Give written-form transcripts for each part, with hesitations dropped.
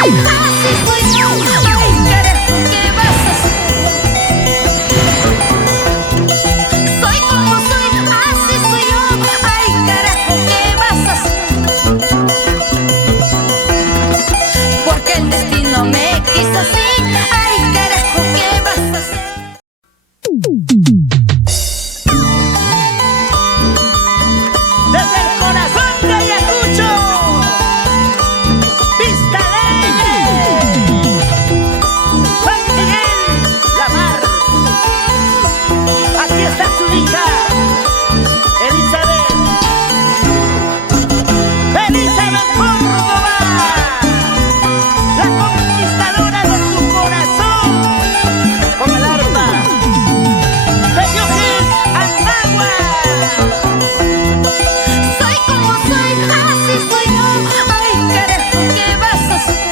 así soy yo. Ay, carajo, ¿qué vas a hacer? Soy como soy, así soy yo. Ay, carajo, ¿qué vas a hacer? Porque el destino me quiso así. Ay, carajo, ¿qué vas a hacer? Desde el corazón de Ayacucho, Vista Alegre, San Miguel, La Mar. Aquí está su hija, Elizabeth Cordova, la conquistadora de tu corazón, con el arpa de Diógenes Anagua. Soy como soy, así soy yo. Ay, carajo, ¿qué vas a hacer?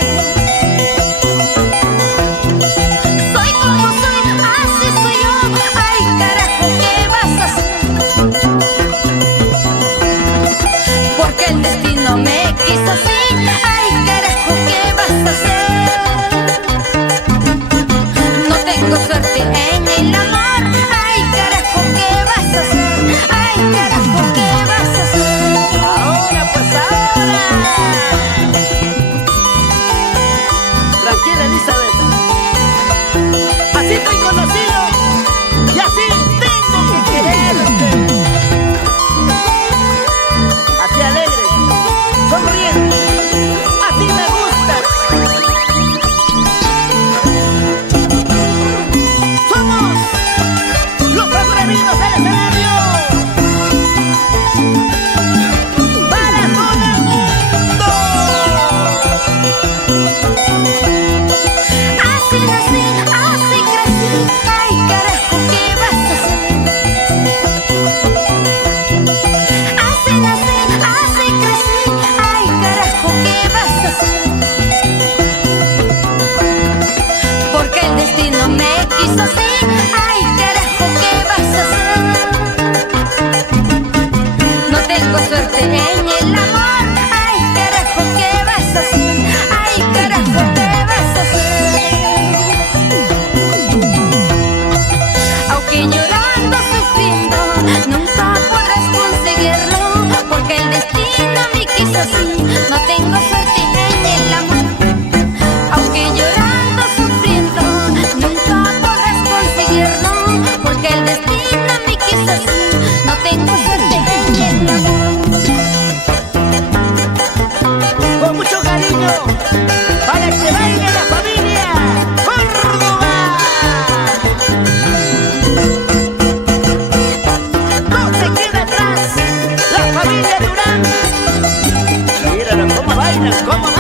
Soy como soy, así soy yo. Ay, carajo, ¿qué vas a hacer? Porque el destino me quiso así. Ay, carajo, ¿qué vas a hacer? No tengo suerte en el amor. Ay, carajo, ¿qué vas a hacer? Ay, carajo, ¿qué vas a hacer? Ahora, pues ahora. Tranquila, Elizabeth. Así estoy conocido y así tengo que quererte. Así alegre, sonriente. Así me gustas. Somos los atrevidos del escenario. Para todo el mundo. Así nací, así crecí. Ay, carajo, ¿qué vas a hacer? Así nací, así crecí. Ay, carajo, ¿qué vas a hacer? Porque el destino me quiso así. Ay, carajo, ¿qué vas a hacer? No tengo suerte en el amor. Ay, carajo, ¿qué vas a hacer? Ay, carajo, ¿qué vas a hacer? Aunque llorando, sufriendo, nunca podrás conseguirlo. Porque el destino me quiso así. No tengo suerte en el amor. Aunque llorando, sufriendo, nunca podrás conseguirlo. Porque el destino me quiso así. No tengo suerte en el amor. Con mucho cariño, para que baile la familia Córdoba. No se queda atrás la familia Durán. Míralo cómo bailan, cómo bailan.